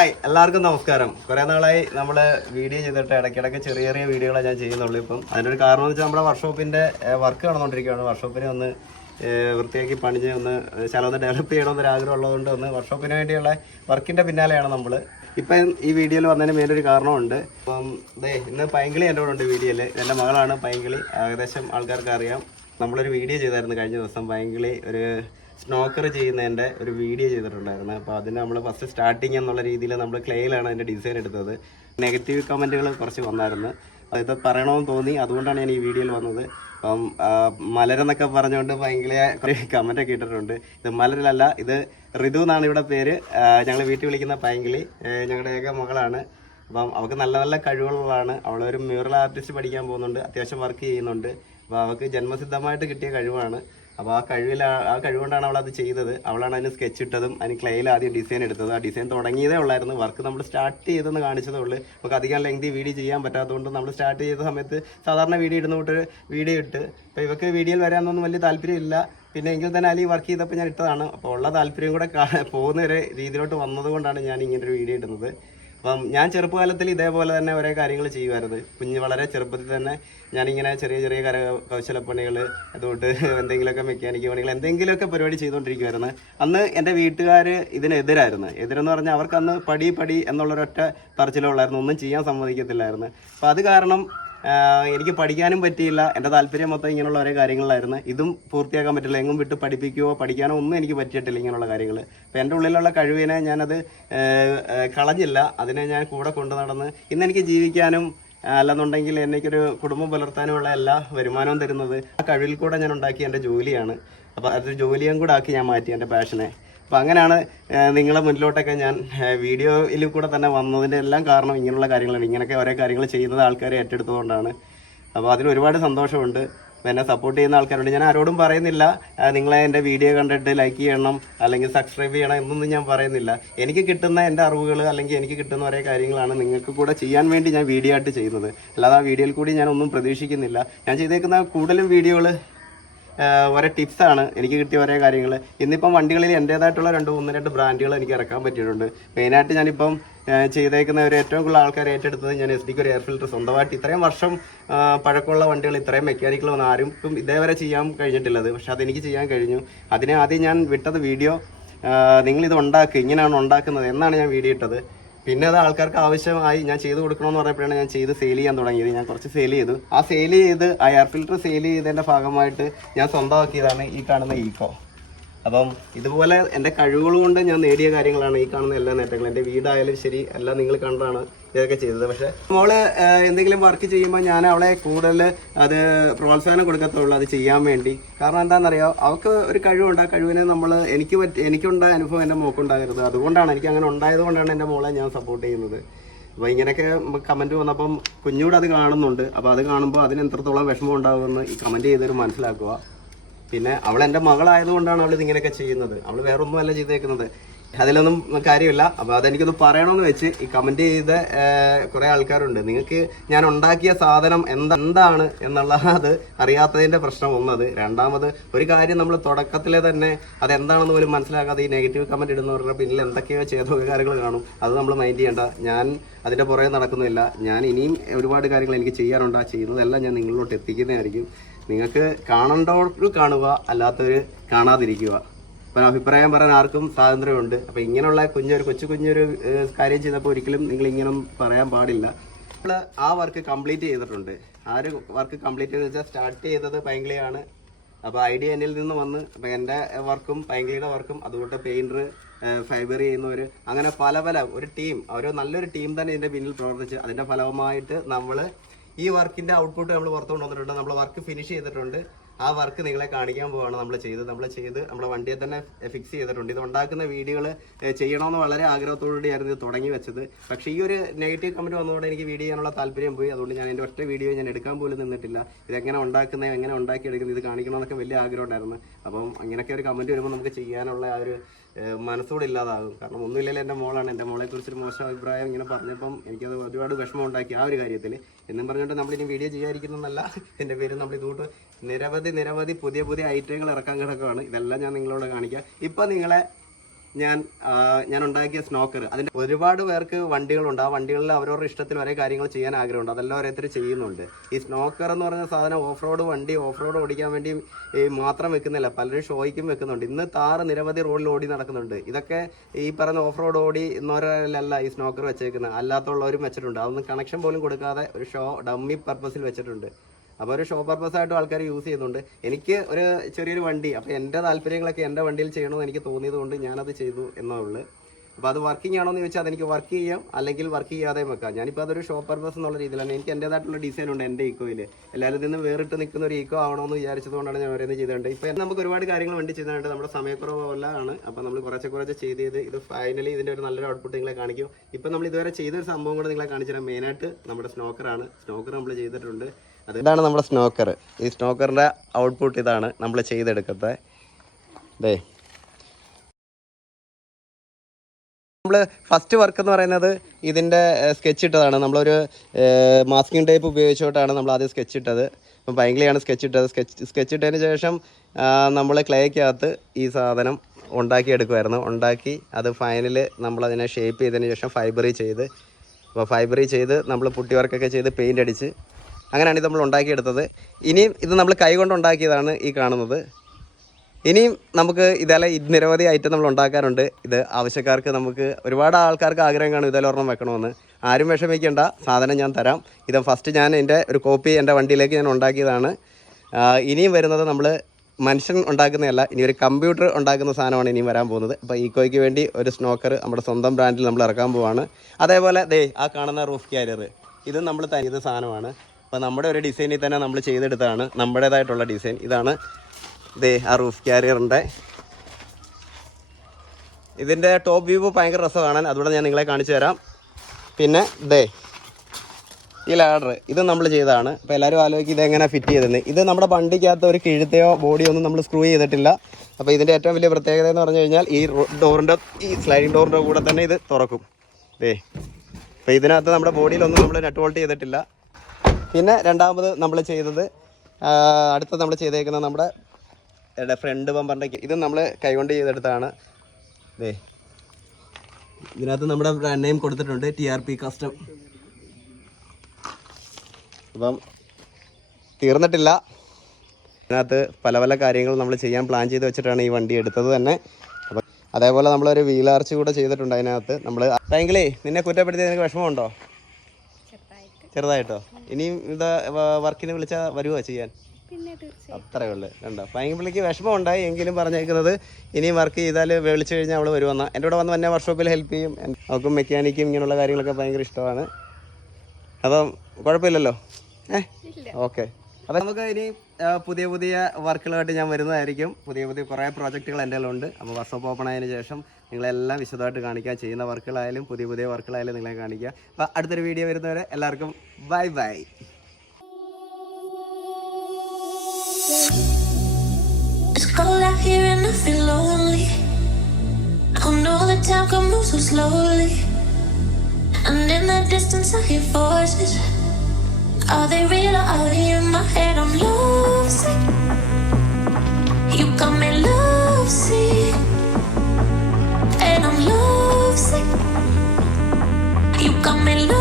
Hi, എല്ലാവർക്കും നമസ്കാരം. കുറെ നാളായി നമ്മൾ വീഡിയോ ചെയ്തിട്ട് ഇടയ്ക്കിടയ്ക്ക് ചെറിയ ചെറിയ വീഡിയോകളാണ് ഞാൻ ചെയ്യുന്നുള്ളൂ. ഇപ്പം അതിൻ്റെ ഒരു കാരണം എന്ന് വെച്ചാൽ നമ്മുടെ വർക്ക്ഷോപ്പിൻ്റെ വർക്ക് നടന്നുകൊണ്ടിരിക്കുകയാണ്. വർക്ക്ഷോപ്പിനെ ഒന്ന് വൃത്തിയാക്കി പണിഞ്ഞ് ശാലം ഒന്ന് ഡെവലപ്പ് ചെയ്യണമെന്നൊരു ആഗ്രഹം ഉള്ളതുകൊണ്ട് വർക്ക്ഷോപ്പിന് വേണ്ടിയുള്ള വർക്കിൻ്റെ പിന്നാലെയാണ് നമ്മൾ. ഇപ്പം ഈ വീഡിയോയിൽ വന്നതിന് മേലൊരു കാരണമുണ്ട്. അപ്പം ഇന്ന് പൈങ്കിളി എൻ്റെ കൂടെ ഉണ്ട് വീഡിയോയിൽ. എൻ്റെ മകളാണ് പൈങ്കിളി. ഏകദേശം ആൾക്കാർക്ക് അറിയാം. നമ്മളൊരു വീഡിയോ ചെയ്തായിരുന്നു കഴിഞ്ഞ ദിവസം. പൈങ്കിളി ഒരു സ്നോക്കർ ചെയ്യുന്നതിൻ്റെ ഒരു വീഡിയോ ചെയ്തിട്ടുണ്ടായിരുന്നു. അപ്പോൾ അതിന് നമ്മൾ ഫസ്റ്റ് സ്റ്റാർട്ടിങ് എന്നുള്ള രീതിയിൽ നമ്മൾ ക്ലേയിലാണ് അതിൻ്റെ ഡിസൈൻ എടുത്തത്. നെഗറ്റീവ് കമൻറ്റുകൾ കുറച്ച് വന്നായിരുന്നു. ഇത് പറയണമെന്ന് തോന്നി, അതുകൊണ്ടാണ് ഞാൻ ഈ വീഡിയോയിൽ വന്നത്. അപ്പം മലരെന്നൊക്കെ പറഞ്ഞുകൊണ്ട് ഭയങ്കര കമൻറ്റൊക്കെ ഇട്ടിട്ടുണ്ട്. ഇത് മലരിലല്ല, ഇത് ഋതു എന്നാണ് ഇവിടെ പേര്. ഞങ്ങൾ വീട്ടിൽ വിളിക്കുന്ന പൈങ്കിളി ഞങ്ങളുടെ ഏക മകളാണ്. അപ്പം അവൾക്ക് നല്ല നല്ല കഴിവുകളാണ്. അവളൊരു മ്യൂറൽ ആർട്ടിസ്റ്റ് പഠിക്കാൻ പോകുന്നുണ്ട്, അത്യാവശ്യം വർക്ക് ചെയ്യുന്നുണ്ട്. അപ്പോൾ അവൾക്ക് ജന്മസിദ്ധമായിട്ട് കിട്ടിയ കഴിവാണ്. അപ്പോൾ ആ കഴിവുകൊണ്ടാണ് അവളത് ചെയ്തത്. അവളാണ് അതിന് സ്കെച്ച് ഇട്ടതും അതിന് ക്ലേയിൽ ആദ്യം ഡിസൈൻ എടുത്തത്. ആ ഡിസൈൻ തുടങ്ങിയതേ ഉള്ളായിരുന്നു. വർക്ക് നമ്മൾ സ്റ്റാർട്ട് ചെയ്തെന്ന് കാണിച്ചതേ ഉള്ളൂ. നമുക്ക് അധികം ലെങ്തി വീഡിയോ ചെയ്യാൻ പറ്റാത്തതുകൊണ്ട് നമ്മൾ സ്റ്റാർട്ട് ചെയ്ത സമയത്ത് സാധാരണ വീഡിയോ ഇടുന്ന കൂട്ടൊരു വീഡിയോ ഇട്ട്. അപ്പോൾ ഇവർക്ക് വീഡിയോയിൽ വരാനൊന്നും വലിയ താല്പര്യമില്ല. പിന്നെ എങ്കിൽ തന്നെ അതിൽ വർക്ക് ചെയ്തപ്പോൾ ഞാൻ ഇട്ടതാണ്. അപ്പോൾ ഉള്ള താല്പര്യം കൂടെ പോകുന്ന ഒരു രീതിയിലോട്ട് വന്നതുകൊണ്ടാണ് ഞാൻ ഇങ്ങനൊരു വീഡിയോ ഇടുന്നത്. അപ്പം ഞാൻ ചെറുപ്പകാലത്തിൽ ഇതേപോലെ തന്നെ ഓരോ കാര്യങ്ങൾ ചെയ്യുമായിരുന്നു. വളരെ ചെറുപ്പത്തിൽ തന്നെ ഞാനിങ്ങനെ ചെറിയ ചെറിയ കൗശലപ്പണികൾ, അതുകൊണ്ട് എന്തെങ്കിലുമൊക്കെ മെക്കാനിക്ക് പണികൾ, എന്തെങ്കിലുമൊക്കെ പരിപാടി ചെയ്തുകൊണ്ടിരിക്കുമായിരുന്നു. അന്ന് എൻ്റെ വീട്ടുകാർ ഇതിനെതിരായിരുന്നു. എതിരെന്ന് പറഞ്ഞാൽ അവർക്ക് അന്ന് പടി എന്നുള്ളൊരൊറ്റ പറച്ചിലുള്ളായിരുന്നു. ഒന്നും ചെയ്യാൻ സമ്മതിക്കത്തില്ലായിരുന്നു. അപ്പോൾ അത് കാരണം എനിക്ക് പഠിക്കാനും പറ്റിയില്ല. എൻ്റെ താല്പര്യം മൊത്തം ഇങ്ങനെയുള്ള ഓരോ കാര്യങ്ങളിലായിരുന്നു. ഇതും പൂർത്തിയാക്കാൻ പറ്റില്ല. എങ്ങും വിട്ട് പഠിക്കാനോ ഒന്നും എനിക്ക് പറ്റിയിട്ടില്ല ഇങ്ങനെയുള്ള കാര്യങ്ങൾ. അപ്പോൾ എൻ്റെ ഉള്ളിലുള്ള കഴിവിനെ ഞാനത് കളഞ്ഞില്ല. അതിനെ ഞാൻ കൂടെ കൊണ്ടു നടന്ന് ഇന്നെനിക്ക് ജീവിക്കാനും അല്ലെന്നുണ്ടെങ്കിൽ എനിക്കൊരു കുടുംബം പുലർത്താനുമുള്ള എല്ലാ വരുമാനവും തരുന്നത് ആ കഴിവിൽ കൂടെ ഞാൻ ഉണ്ടാക്കിയ എൻ്റെ ജോലിയാണ്. അപ്പോൾ അതൊരു ജോലിയും കൂടെ ആക്കി ഞാൻ മാറ്റി എൻ്റെ പാഷനെ. അപ്പോൾ അങ്ങനെയാണ് നിങ്ങളെ മുന്നിലോട്ടൊക്കെ ഞാൻ വീഡിയോയിൽ കൂടെ തന്നെ വന്നതിൻ്റെ എല്ലാം കാരണം ഇങ്ങനെയുള്ള കാര്യങ്ങളാണ്. ഇങ്ങനെയൊക്കെ ഓരോ കാര്യങ്ങൾ ചെയ്യുന്നത് ആൾക്കാരെ ഏറ്റെടുത്തതുകൊണ്ടാണ്. അപ്പോൾ അതിന് ഒരുപാട് സന്തോഷമുണ്ട്. എന്നെ സപ്പോർട്ട് ചെയ്യുന്ന ആൾക്കാരുണ്ട്. ഞാൻ ആരോടും പറയുന്നില്ല നിങ്ങളെ എൻ്റെ വീഡിയോ കണ്ടിട്ട് ലൈക്ക് ചെയ്യണം അല്ലെങ്കിൽ സബ്സ്ക്രൈബ് ചെയ്യണം എന്നൊന്നും ഞാൻ പറയുന്നില്ല. എനിക്ക് കിട്ടുന്ന എൻ്റെ അറിവുകൾ അല്ലെങ്കിൽ എനിക്ക് കിട്ടുന്ന ഓരോ കാര്യങ്ങളാണ് നിങ്ങൾക്ക് കൂടെ ചെയ്യാൻ വേണ്ടി ഞാൻ വീഡിയോ ആയിട്ട് ചെയ്യുന്നത്. അല്ലാതെ ആ വീഡിയോയിൽ കൂടി ഞാനൊന്നും പ്രതീക്ഷിക്കുന്നില്ല. ഞാൻ ചെയ്തേക്കുന്ന കൂടുതലും വീഡിയോകൾ ഓരോ ടിപ്സാണ്, എനിക്ക് കിട്ടിയ ഓരോ കാര്യങ്ങൾ. ഇന്നിപ്പം വണ്ടികളിൽ എൻ്റേതായിട്ടുള്ള രണ്ട് ബ്രാൻഡുകൾ എനിക്ക് ഇറക്കാൻ പറ്റിയിട്ടുണ്ട്. മെയിനായിട്ട് ഞാനിപ്പം ചെയ്തേക്കുന്ന ഒരു ഏറ്റവും കൂടുതൽ ആൾക്കാർ ഏറ്റെടുത്തത് ഞാൻ SD ഒരു എയർ ഫിൽറ്റർ സ്വന്തമായിട്ട് ഇത്രയും വർഷം പഴക്കമുള്ള വണ്ടികൾ ഇത്രയും മെക്കാനിക്കൽ വന്ന് ആർക്കും ഇതേവരെ ചെയ്യാൻ കഴിഞ്ഞിട്ടില്ലത്. പക്ഷെ അതെനിക്ക് ചെയ്യാൻ കഴിഞ്ഞു. അതിനെ ആദ്യം ഞാൻ വിട്ടത് വീഡിയോ, നിങ്ങളിത് ഉണ്ടാക്കുക, ഇങ്ങനെയാണ് ഉണ്ടാക്കുന്നത് എന്നാണ് ഞാൻ വീഡിയോ ഇട്ടത്. പിന്നെ അത് ആൾക്കാർക്ക് ആവശ്യമായി ഞാൻ ചെയ്ത് കൊടുക്കണമെന്ന് പറഞ്ഞപ്പോഴാണ് ഞാൻ ചെയ്ത് സെയിൽ ചെയ്യാൻ തുടങ്ങിയത്. ഞാൻ കുറച്ച് സെയിൽ ചെയ്തു. ആ എയർ ഫിൽറ്റർ സെയിൽ ചെയ്തതിൻ്റെ ഭാഗമായിട്ട് ഞാൻ സ്വന്തമാക്കിയതാണ് ഈ കാണുന്ന ഈക്കോ. അപ്പം ഇതുപോലെ എൻ്റെ കഴിവുകൾ കൊണ്ട് ഞാൻ നേടിയ കാര്യങ്ങളാണ് ഈ കാണുന്ന എല്ലാ നേട്ടങ്ങളും. എൻ്റെ വീടായാലും ശരി എല്ലാം നിങ്ങൾ കണ്ടാണ് ഇതൊക്കെ ചെയ്തത്. പക്ഷേ മോള് എന്തെങ്കിലും വർക്ക് ചെയ്യുമ്പോൾ ഞാൻ അവളെ കൂടുതൽ അത് പ്രോത്സാഹനം കൊടുക്കത്തുള്ളൂ അത് ചെയ്യാൻ വേണ്ടി. കാരണം എന്താണെന്നറിയാം, അവൾക്ക് ഒരു കഴിവുണ്ട്. ആ കഴിവിനെ നമ്മൾ എനിക്കുണ്ടായ അനുഭവം എൻ്റെ മോക്കുണ്ടാകരുത്. അതുകൊണ്ടാണ് എനിക്ക് അങ്ങനെ ഉണ്ടായതുകൊണ്ടാണ് എൻ്റെ മോളെ ഞാൻ സപ്പോർട്ട് ചെയ്യുന്നത്. അപ്പോൾ ഇങ്ങനെയൊക്കെ കമൻറ്റ് വന്നപ്പം കുഞ്ഞൂടെ അത് കാണുന്നുണ്ട്. അപ്പോൾ അത് കാണുമ്പോൾ അതിന് എത്രത്തോളം വിഷമം ഉണ്ടാകുമെന്ന് ഈ കമൻറ്റ് ചെയ്തവർ മനസ്സിലാക്കുക. പിന്നെ അവൾ എൻ്റെ മകളായതുകൊണ്ടാണ് അവൾ ഇതിങ്ങനെയൊക്കെ ചെയ്യുന്നത്. അവൾ വേറെ ഒന്നുമല്ല ചെയ്തേക്കുന്നത്. അതിലൊന്നും കാര്യമില്ല. അപ്പോൾ അതെനിക്കൊന്ന് പറയണമെന്ന് വെച്ച് ഈ കമൻറ്റ് ചെയ്ത കുറേ ആൾക്കാരുണ്ട്. നിങ്ങൾക്ക് ഞാൻ ഉണ്ടാക്കിയ സാധനം എന്താണ് അത് അറിയാത്തതിൻ്റെ പ്രശ്നം ഒന്നത്. രണ്ടാമത് ഒരു കാര്യം നമ്മൾ തുടക്കത്തിലെ തന്നെ അതെന്താണെന്ന് പോലും മനസ്സിലാക്കാതെ ഈ നെഗറ്റീവ് കമൻറ്റ് ഇടുന്നവരുടെ പിന്നിൽ എന്തൊക്കെയോ ചേതോപകാരങ്ങൾ കാണും. അത് നമ്മൾ മൈൻഡ് ചെയ്യേണ്ട. ഞാൻ അതിൻ്റെ പുറകെ നടക്കുന്നില്ല. ഞാൻ ഇനിയും ഒരുപാട് കാര്യങ്ങൾ എനിക്ക് ചെയ്യാനുണ്ട്. ആ ചെയ്യുന്നതെല്ലാം ഞാൻ നിങ്ങളിലോട്ട് എത്തിക്കുന്നതായിരിക്കും. നിങ്ങൾക്ക് കാണേണ്ടവർക്ക് കാണുക, അല്ലാത്തവർ കാണാതിരിക്കുക. അപ്പം അഭിപ്രായം പറയാൻ ആർക്കും സ്വാതന്ത്ര്യമുണ്ട്. അപ്പോൾ ഇങ്ങനെയുള്ള കൊച്ചു കാര്യം ചെയ്തപ്പോൾ ഒരിക്കലും നിങ്ങൾ ഇങ്ങനെ പറയാൻ പാടില്ല. നമ്മൾ ആ വർക്ക് കംപ്ലീറ്റ് ചെയ്തിട്ടുണ്ട്. ആ ഒരു വർക്ക് കംപ്ലീറ്റ് ചെയ്തെന്ന് വെച്ചാൽ സ്റ്റാർട്ട് ചെയ്തത് പൈങ്കിളിയാണ്. അപ്പോൾ ഐഡിയ എന്നിൽ നിന്ന് വന്ന് അപ്പോൾ എൻ്റെ വർക്കും പൈങ്കിളിയുടെ വർക്കും അതുകൊണ്ട് പെയിൻറ്റർ, ഫൈബർ ചെയ്യുന്നവർ, അങ്ങനെ പല ഒരു ടീം, ഒരു നല്ലൊരു ടീം തന്നെ ഇതിൻ്റെ പിന്നിൽ പ്രവർത്തിച്ച് അതിൻ്റെ ഫലമായിട്ട് നമ്മൾ ഈ വർക്കിൻ്റെ ഔട്ട്പുട്ട് നമ്മൾ പുറത്തുകൊണ്ട് വന്നിട്ടുണ്ട്. നമ്മൾ വർക്ക് ഫിനിഷ് ചെയ്തിട്ടുണ്ട്. ആ വർക്ക് നിങ്ങളെ കാണിക്കാൻ പോവാണ്. നമ്മൾ ചെയ്ത് നമ്മുടെ വണ്ടിയെ തന്നെ ഫിക്സ് ചെയ്തിട്ടുണ്ട്. ഇത് ഉണ്ടാക്കുന്ന വീഡിയോകൾ ചെയ്യണമെന്ന് വളരെ ആഗ്രഹത്തോടുകൂടിയായിരുന്നു ഇത് തുടങ്ങി വെച്ചത്. പക്ഷേ ഈ ഒരു നെഗറ്റീവ് കമൻറ്റ് വന്നതുകൊണ്ട് എനിക്ക് വീഡിയോ ചെയ്യാനുള്ള താല്പര്യം പോയി. അതുകൊണ്ട് ഞാൻ എൻ്റെ ഒറ്റ വീഡിയോ ഞാൻ എടുക്കാൻ പോലും നിന്നിട്ടില്ല. ഇതെങ്ങനെ ഉണ്ടാക്കുന്നത്, എങ്ങനെ ഉണ്ടാക്കിയെടുക്കുന്നത്, ഇത് കാണിക്കണമെന്നൊക്കെ വലിയ ആഗ്രഹം ഉണ്ടായിരുന്നു. അപ്പം അങ്ങനെയൊക്കെ ഒരു കമൻറ്റ് വരുമ്പോൾ നമുക്ക് ചെയ്യാനുള്ള ആ ഒരു മനസ്സോടെ ഇല്ലാതാകും. കാരണം ഒന്നുമില്ലല്ലോ, എൻ്റെ മോളാണ്. എൻ്റെ മോളെക്കുറിച്ചൊരു മോശം അഭിപ്രായം ഇങ്ങനെ പറഞ്ഞപ്പം എനിക്കത് ഒരുപാട് വിഷമം ഉണ്ടാക്കി ആ ഒരു കാര്യത്തിൽ. എന്നും പറഞ്ഞുകൊണ്ട് നമ്മളിനി വീഡിയോ ചെയ്യാതിരിക്കുന്നതല്ല. എൻ്റെ പേര് നമ്മളിതുകൊണ്ട് നിരവധി പുതിയ ഐറ്റങ്ങൾ ഇറക്കാൻ കിടക്കുകയാണ്. ഇതെല്ലാം ഞാൻ നിങ്ങളോട് കാണിക്കാം. ഇപ്പം നിങ്ങളെ ഞാൻ ഉണ്ടാക്കിയ സ്നോക്കർ. അതിൻ്റെ ഒരുപാട് പേർക്ക് വണ്ടികളുണ്ട്. ആ വണ്ടികളിൽ അവരവരുടെ ഇഷ്ടത്തിൽ ഒരേ കാര്യങ്ങൾ ചെയ്യാൻ ആഗ്രഹമുണ്ട്. അതെല്ലാം ഓരോരുത്തർ ചെയ്യുന്നുണ്ട്. ഈ സ്നോക്കർ എന്ന് പറഞ്ഞ സാധനം ഓഫ് റോഡ് ഓടിക്കാൻ വേണ്ടി മാത്രം വെക്കുന്നില്ല, പലരും ഷോയ്ക്കും വെക്കുന്നുണ്ട്. ഇന്ന് നിരവധി റോഡിൽ ഓടി നടക്കുന്നുണ്ട്. ഇതൊക്കെ ഈ പറഞ്ഞ ഓഫ് റോഡ് ഓടി എന്നവരല്ല ഈ സ്നോക്കർ വെച്ചേക്കുന്നത്, അല്ലാത്തുള്ളവരും വെച്ചിട്ടുണ്ട്. അതൊന്നും കണക്ഷൻ പോലും കൊടുക്കാതെ ഒരു ഡമ്മി പർപ്പസിൽ വെച്ചിട്ടുണ്ട്. അപ്പോൾ ഒരു ഷോ പർപ്പസ് ആയിട്ടും ആൾക്കാർ യൂസ് ചെയ്യുന്നുണ്ട്. എനിക്ക് ഒരു ചെറിയൊരു വണ്ടി, അപ്പോൾ എൻ്റെ താല്പര്യങ്ങളൊക്കെ എൻ്റെ വണ്ടിയിൽ ചെയ്യണമെന്ന് എനിക്ക് തോന്നിയത് കൊണ്ട് ഞാനത് ചെയ്തു എന്നേ ഉള്ളൂ. അപ്പോൾ അത് വർക്കിംഗ് ആണോ എന്ന് ചോദിച്ചാൽ അതെനിക്ക് വർക്ക് ചെയ്യാം, അല്ലെങ്കിൽ വർക്ക് ചെയ്യാതെ വെക്കാം. ഞാനിപ്പോൾ അതൊരു ഷോ പർപ്പസ് എന്നുള്ള രീതിയിലാണ്. എനിക്ക് എൻ്റേതായിട്ടുള്ള ഡിസൈൻ ഉണ്ട് എൻ്റെ ഈക്കോയിൽ. എല്ലാവരും നിന്ന് വേറിട്ട് നിൽക്കുന്ന ഒരു ഈക്കോ ആവണമെന്ന് വിചാരിച്ചതുകൊണ്ടാണ് ഞാൻ ഓരോന്ന് ചെയ്തിട്ടുണ്ട്. ഇപ്പോൾ നമുക്ക് ഒരുപാട് കാര്യങ്ങൾ വണ്ടി ചെയ്തിട്ടുണ്ട്. നമ്മുടെ സമയക്കുറവെല്ലാം അപ്പോൾ നമ്മൾ കുറച്ച് ചെയ്ത് ഇത് ഫൈനലി ഇതിൻ്റെ ഒരു നല്ലൊരു ഔട്ട്പുട്ട് നിങ്ങളെ കാണിക്കും. ഇപ്പം നമ്മൾ ഇതുവരെ ചെയ്തൊരു സംഭവം കൂടെ നിങ്ങളെ കാണിച്ചുതരാം. മെയിനായിട്ട് നമ്മുടെ സ്നോക്കറാണ്. സ്നോക്കർ നമ്മൾ ചെയ്തിട്ടുണ്ട്. ഇതാണ് നമ്മുടെ സ്നോക്കർ. ഈ സ്നോക്കറിൻ്റെ ഔട്ട്പുട്ട് ഇതാണ് നമ്മൾ ചെയ്തെടുക്കുന്നത്. അതെ, നമ്മൾ ഫസ്റ്റ് വർക്ക് എന്ന് പറയുന്നത് ഇതിൻ്റെ സ്കെച്ച് ഇട്ടതാണ്. നമ്മളൊരു മാസ്കിംഗ് ടേപ്പ് ഉപയോഗിച്ചുകൊണ്ടാണ് നമ്മൾ ആദ്യം സ്കെച്ച് ഇട്ടത്. അപ്പം ഭയങ്കരയാണ് സ്കെച്ച് ഇട്ടത്. സ്കെച്ച് ഇട്ടതിന് ശേഷം നമ്മൾ ക്ലേക്കകത്ത് ഈ സാധനം ഉണ്ടാക്കി അത് ഫൈനൽ നമ്മളതിനെ ഷേപ്പ് ചെയ്തതിന് ശേഷം ഫൈബറി ചെയ്ത് നമ്മൾ പുട്ടി വർക്കൊക്കെ ചെയ്ത് പെയിൻ്റ് അടിച്ച് അങ്ങനെയാണ് ഇത് നമ്മൾ ഉണ്ടാക്കിയെടുത്തത്. ഇനിയും ഇത് നമ്മൾ കൈകൊണ്ട് ഉണ്ടാക്കിയതാണ് ഈ കാണുന്നത്. ഇനിയും നമുക്ക് നിരവധി ഐറ്റം നമ്മൾ ഉണ്ടാക്കാറുണ്ട്. ഇത് ആവശ്യക്കാർക്ക്, നമുക്ക് ഒരുപാട് ആൾക്കാർക്ക് ആഗ്രഹം കാണും ഒരെണ്ണം വെക്കണമെന്ന്. ആരും വിഷമിക്കേണ്ട, സാധനം ഞാൻ തരാം. ഇത് ഫസ്റ്റ് ഞാൻ എൻ്റെ ഒരു കോപ്പി എൻ്റെ വണ്ടിയിലേക്ക് ഞാൻ ഉണ്ടാക്കിയതാണ്. ഇനിയും വരുന്നത് നമ്മൾ മനുഷ്യൻ ഉണ്ടാക്കുന്നതല്ല, ഇനി ഒരു കമ്പ്യൂട്ടർ ഉണ്ടാക്കുന്ന സാധനമാണ് ഇനിയും വരാൻ പോകുന്നത്. അപ്പോൾ ഈക്കോയ്ക്ക് വേണ്ടി ഒരു സ്നോക്കർ നമ്മുടെ സ്വന്തം ബ്രാൻഡിൽ നമ്മൾ ഇറക്കാൻ പോവാണ്. അതേപോലെ ആ കാണുന്ന റൂഫ് ക്യാരിയർ, ഇതും നമ്മൾ തരുന്ന സാധനമാണ്. അപ്പോൾ നമ്മുടെ ഒരു ഡിസൈനിൽ തന്നെ നമ്മൾ ചെയ്തെടുത്തതാണ്, നമ്മുടേതായിട്ടുള്ള ഡിസൈൻ. ഇതാണ് ആ റൂഫ് ക്യാരിയറിൻ്റെ. ഇതിൻ്റെ ടോപ്പ് വ്യൂ ഭയങ്കര രസം കാണാൻ, അതുകൊണ്ട് ഞാൻ നിങ്ങളെ കാണിച്ചു തരാം. പിന്നെ ഈ ലാഡർ ഇത് നമ്മൾ ചെയ്തതാണ്. അപ്പോൾ എല്ലാവരും ആലോചിക്കും ഇതെങ്ങനെ ഫിറ്റ് ചെയ്തെന്ന്. ഇത് നമ്മുടെ വണ്ടിക്കകത്ത് ഒരു കിഴുത്തയോ ബോഡിയോ ഒന്നും നമ്മൾ സ്ക്രൂ ചെയ്തിട്ടില്ല. അപ്പോൾ ഇതിൻ്റെ ഏറ്റവും വലിയ പ്രത്യേകത എന്ന് പറഞ്ഞു കഴിഞ്ഞാൽ ഈ സ്ലൈഡിംഗ് ഡോറിൻ്റെ കൂടെ തന്നെ ഇത് തുറക്കും. അപ്പോൾ ഇതിനകത്ത് നമ്മുടെ ബോഡിയിലൊന്നും നമ്മൾ നെറ്റ് ബോൾട്ട് ചെയ്തിട്ടില്ല. പിന്നെ രണ്ടാമത് നമ്മൾ ചെയ്തത്, അടുത്തത് നമ്മൾ ചെയ്തേക്കുന്നത് നമ്മുടെ ഫ്രണ്ട് ബമ്പറിൻ്റെ ഇത് നമ്മൾ കൈകൊണ്ട് ചെയ്തെടുത്താണ്. ഇതിനകത്ത് നമ്മുടെ ബ്രാൻഡ് നെയിം കൊടുത്തിട്ടുണ്ട്, TRP കസ്റ്റം. അപ്പം തീർന്നിട്ടില്ല. ഇതിനകത്ത് പല കാര്യങ്ങളും നമ്മൾ ചെയ്യാൻ പ്ലാൻ ചെയ്ത് വെച്ചിട്ടാണ് ഈ വണ്ടി എടുത്തത് തന്നെ. അപ്പം അതേപോലെ നമ്മളൊരു വീലാർച്ച് കൂടെ ചെയ്തിട്ടുണ്ട് അതിനകത്ത്. നമ്മൾ ഭയങ്കരേ നിന്നെ കുറ്റപ്പെടുത്തി നിനക്ക് വിഷമമുണ്ടോ? ചെറുതായിട്ടോ? ഇനിയും ഇത് വർക്കിന് വിളിച്ചാൽ വരുമോ ചെയ്യാൻ? അത്രയേ ഉള്ളു. കണ്ടോ, ഭയങ്കരക്ക് വിഷമം ഉണ്ടായി എങ്കിലും പറഞ്ഞേക്കുന്നത് ഇനിയും വർക്ക് ചെയ്താൽ വിളിച്ചു കഴിഞ്ഞാൽ അവൾ വരുമെന്നാ. എൻ്റെ കൂടെ വന്ന് എന്നെ വർക്ക്ഷോപ്പിൽ ഹെൽപ്പ് ചെയ്യും. അവൾക്കും മെക്കാനിക്കും ഇങ്ങനെയുള്ള കാര്യങ്ങളൊക്കെ ഭയങ്കര ഇഷ്ടമാണ്. അപ്പം കുഴപ്പമില്ലല്ലോ. ഓക്കെ. അപ്പം നമുക്ക് ഇനി പുതിയ വർക്കുകളായിട്ട് ഞാൻ വരുന്നതായിരിക്കും. പുതിയ കുറേ പ്രോജക്റ്റുകൾ എൻ്റെ കയ്യിലുണ്ട്. അപ്പോൾ വർക്ക്ഷോപ്പ് ഓപ്പൺ ആയതിനു ശേഷം നിങ്ങളെല്ലാം വിശദമായിട്ട് കാണിക്കാം. ചെയ്യുന്ന വർക്കുകളായാലും പുതിയ വർക്കുകളായാലും നിങ്ങളെ കാണിക്കുക. അപ്പോൾ അടുത്തൊരു വീഡിയോ വരുന്നവരെ എല്ലാവർക്കും by. It's cold out here and I feel lonely. I know the time can move so slowly, and in the distance I hear voices. Are they real or are they in my head? I'm lovesick. You got me lovesick, and I'm lovesick. You got me lovesick.